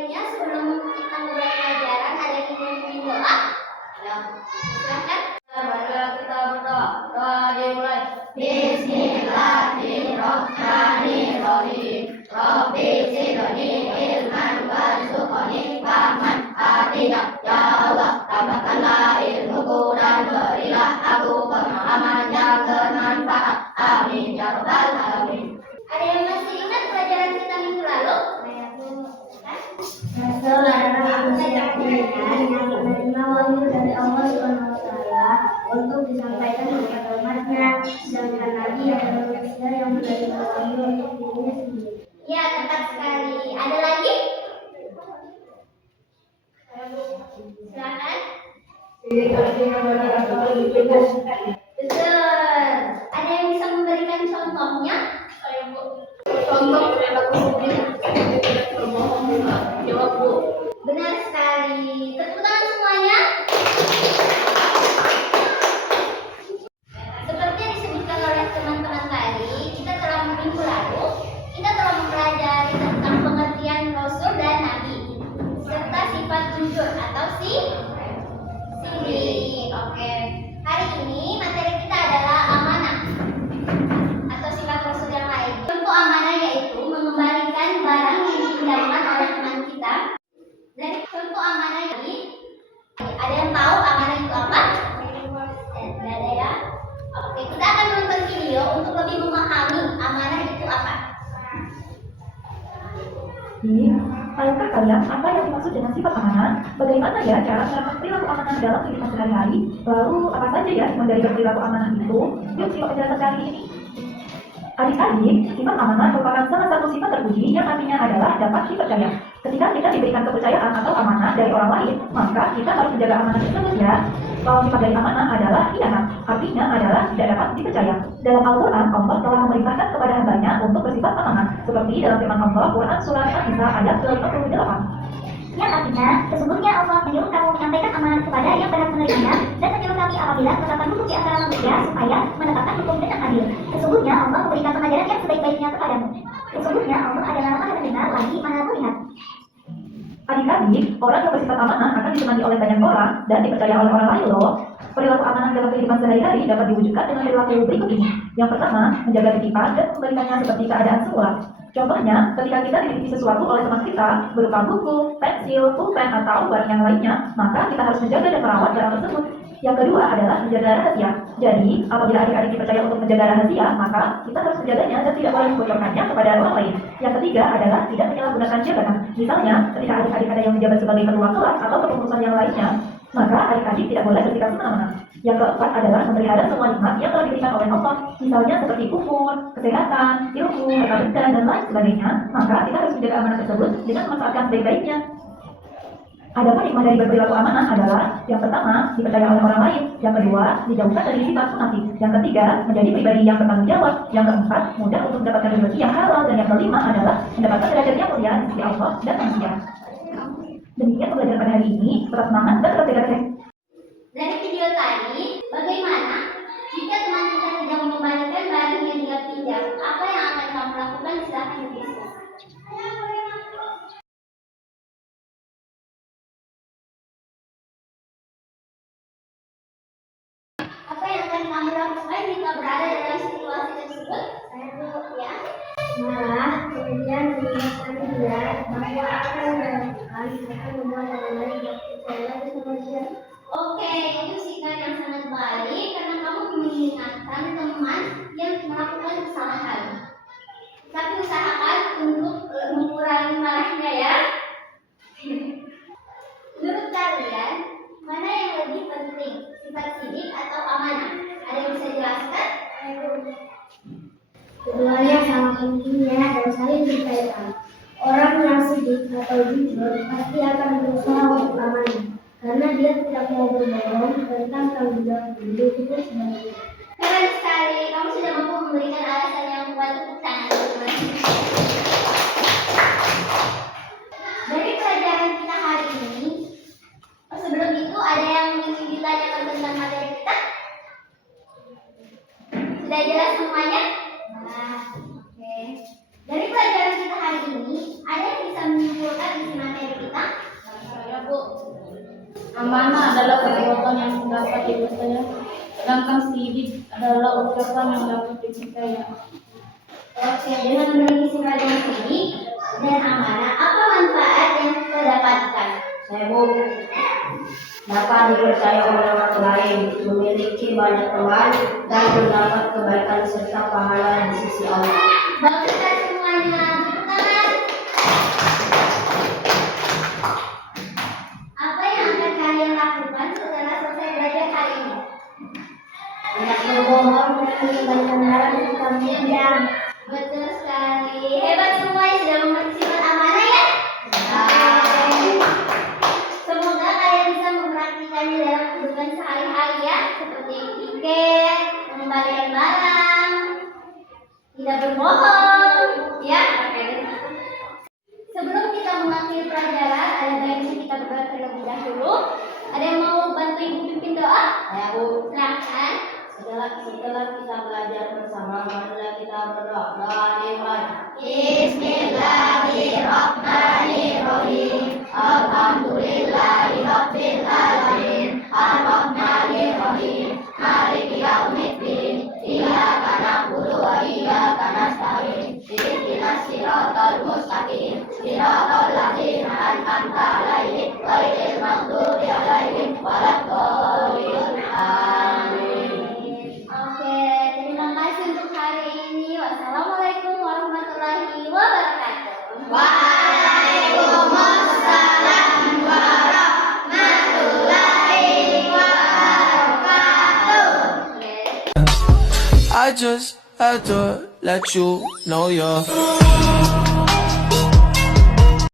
Baiknya sebelum kita mulai pelajaran, ada yang ingin memimpin doa? Ya, silakan. Marilah kita berdoa. Doa dimulai. Bismillahirrahmanirrahim. Rabbi zidni ilman warzuqni fahman. Artinya, ya Allah, tambahkanlah ilmuku dan berilah aku pemahaman yang bermanfaat. Amin ya rabbal alamin. Ada yang masih ingat pelajaran kita minggu lalu? Saudara manusia pilihan yang menerima wahyu dari Allah Subhanahu wa Ta'ala untuk disampaikan kepada umatnya, sedangkan Nabi adalah manusia yang menerima wahyu untuk dirinya sendiri. Ya, tepat sekali. Ada lagi? Silakan. Betul. Ada yang bisa memberikan contohnya? Contoh perilaku publik yang tidak berbohong. Jawab, Bu. Benar sekali. Tepuk tangan semuanya. Seperti yang disebutkan oleh teman-teman tadi, kita telah minggu lalu, kita telah mempelajari tentang pengertian Rasul dan Nabi, serta sifat jujur atau sidik. Oke. Hari ini materi kita adalah amanah atau sifat Rasul yang lain. Contoh amanah yaitu mengembalikan barang yang dipinjamkan oleh teman kita. Dan contoh amanah ini, ada yang tahu amanah itu apa? Tidak ada ya? Oke, kita akan menonton video untuk lebih memahami amanah itu apa. Tahukah kalian apa yang dimaksud dengan sifat amanah? Bagaimana ya cara menerapkan perilaku amanah dalam kehidupan sehari-hari? Lalu apa saja ya yang dari perilaku amanah itu? Yuk simak penjelasan kali ini. Adik-adik, sifat amanah merupakan salah satu sifat terpuji yang artinya adalah dapat dipercaya. Ketika kita diberikan kepercayaan atau amanah dari orang lain, maka kita harus menjaga amanah tersebut ya. Kalau sifat dari amanah adalah khianat, artinya adalah tidak dapat dipercaya. Dalam Al-Quran, Allah telah memerintahkan kepada hambanya untuk bersifat amanah, seperti dalam firman Allah, Quran Surah An-Nisa ayat 58. Yang artinya, sesungguhnya Allah menyuruh kamu menyampaikan amanah kepada yang berhak menerimanya dan menyuruh kami apabila menetapkan hukum di antara manusia supaya menetapkan hukum dengan adil. Sesungguhnya Allah memberikan pengajaran yang sebaik-baiknya kepadamu. Sesungguhnya Allah adalah Maha mendengar lagi Maha melihat. Adik-adik, orang yang bersifat amanah akan disenangi oleh banyak orang dan dipercaya oleh orang lain loh. Perilaku amanah dalam kehidupan sehari-hari dapat diwujudkan dengan perilaku berikut ini. Yang pertama, menjaga titipan dan memberikannya seperti keadaan semula. Contohnya, ketika kita dititipi sesuatu oleh teman kita, berupa buku, pensil, pulpen, atau barang yang lainnya, maka kita harus menjaga dan merawat barang tersebut. Yang kedua adalah menjaga rahasia. Jadi, apabila adik-adik dipercaya untuk menjaga rahasia, maka kita harus menjaganya dan tidak boleh membocorkannya kepada orang lain. Yang ketiga adalah tidak menyalahgunakan jabatan. Misalnya, ketika adik-adik ada yang menjabat sebagai ketua kelas atau kepengurusan yang lainnya, maka adik-adik tidak boleh bersikap semena-mena. Yang keempat adalah memelihara semua nikmat yang telah diberikan oleh Allah, misalnya seperti umur, kesehatan, ilmu, harta benda, dan lain sebagainya. Maka kita harus menjaga amanah tersebut dengan memanfaatkan sebaik-baiknya. Adapun hikmah dari berperilaku amanah adalah yang pertama, dipercaya oleh orang lain. Yang kedua, dijauhkan dari sifat munafik. Yang ketiga, menjadi pribadi yang bertanggung jawab. Yang keempat, mudah untuk mendapatkan rezeki yang halal. Dan yang kelima adalah mendapatkan derajat yang mulia di sisi Allah dan manusia. Demikian pembelajaran pada hari ini. Tetap semangat dan tetap jaga kesehatan. Dari video tadi, bagaimana jika teman kita tidak mengembalikan barang yang dia pinjam? Apa yang akan kamu lakukan? Silahkan berdiskusi. Apa yang akan kamu lakukan jika berada dalam situasi tersebut? Ya. Marah, kemudian mengingatkan dia bahwa akan membuat orang lain berpercaya lagi sama dia. Oke, itu sikap yang sangat baik karena kamu mengingatkan teman yang melakukan kesalahan. Tapi usahakan untuk mengurangi marahnya ya. Menurut kalian, mana yang lebih penting, sifat sidik atau amanah? Ada yang bisa jelaskan? Keduanya sama pentingnya dan saling berkaitan. Orang yang sidik atau jujur pasti akan berusaha untuk amanah, karena dia tidak mau berbohong tentang tanggung jawab diri itu sendiri. Keren sekali, kamu sudah mampu memberikan alasan yang kuat untuk tangan. Dari pelajaran kita hari ini, sebelum itu ada yang ingin ditanyakan tentang materi kita? Sudah jelas semuanya? Nah, oke. Dari pelajaran kita hari ini, ada yang bisa menyimpulkan isi materi Amanah adalah perbuatan yang dapat dipercaya, sedangkan sidik adalah ucapan yang dapat dipercaya. Oke, dengan memiliki sifat yang sidik dan amanah, apa manfaat yang kita dapatkan? Saya dapat dipercaya oleh orang lain, memiliki banyak teman, dan mendapat kebaikan serta pahala di sisi Allah. Bangkitkan semuanya, tepuk tangan. Apa yang akan kalian lakukan setelah selesai belajar hari ini? Tidak berbohong dan menyebarkan barang yang kami diam. Betul sekali. Hebat semuanya sudah mengerti sifat amanah ya? Semoga kalian bisa mempraktikannya dalam kehidupan sehari-hari ya, seperti tiket, mengembalikan barang, tidak berbohong, ya. Sebelum kita mengakhiri pelajaran, ada baiknya kita berdoa terlebih dahulu. Ada yang mau bantu ibu pimpin doa? Saya Bu, Silakan. setelah kita belajar bersama, marilah kita berdoa. Doa dimulai. Bismillahirrahmanirrahim. Alhamdulillahirabbil alamin. Arrahmanirrahim. Maliki yaumiddin. Iyyaka na'budu wa iyyaka nasta'in. Ihdinas siratal mustaqim. Siratal ladzina an'amta 'alaihim ghairil maghdubi 'alaihim waladdallin. Amin. Oke, terima kasih untuk hari ini. Wassalamualaikum warahmatullahi wabarakatuh. Waalaikumsalam warahmatullahi wabarakatuh. I just had to let you know you're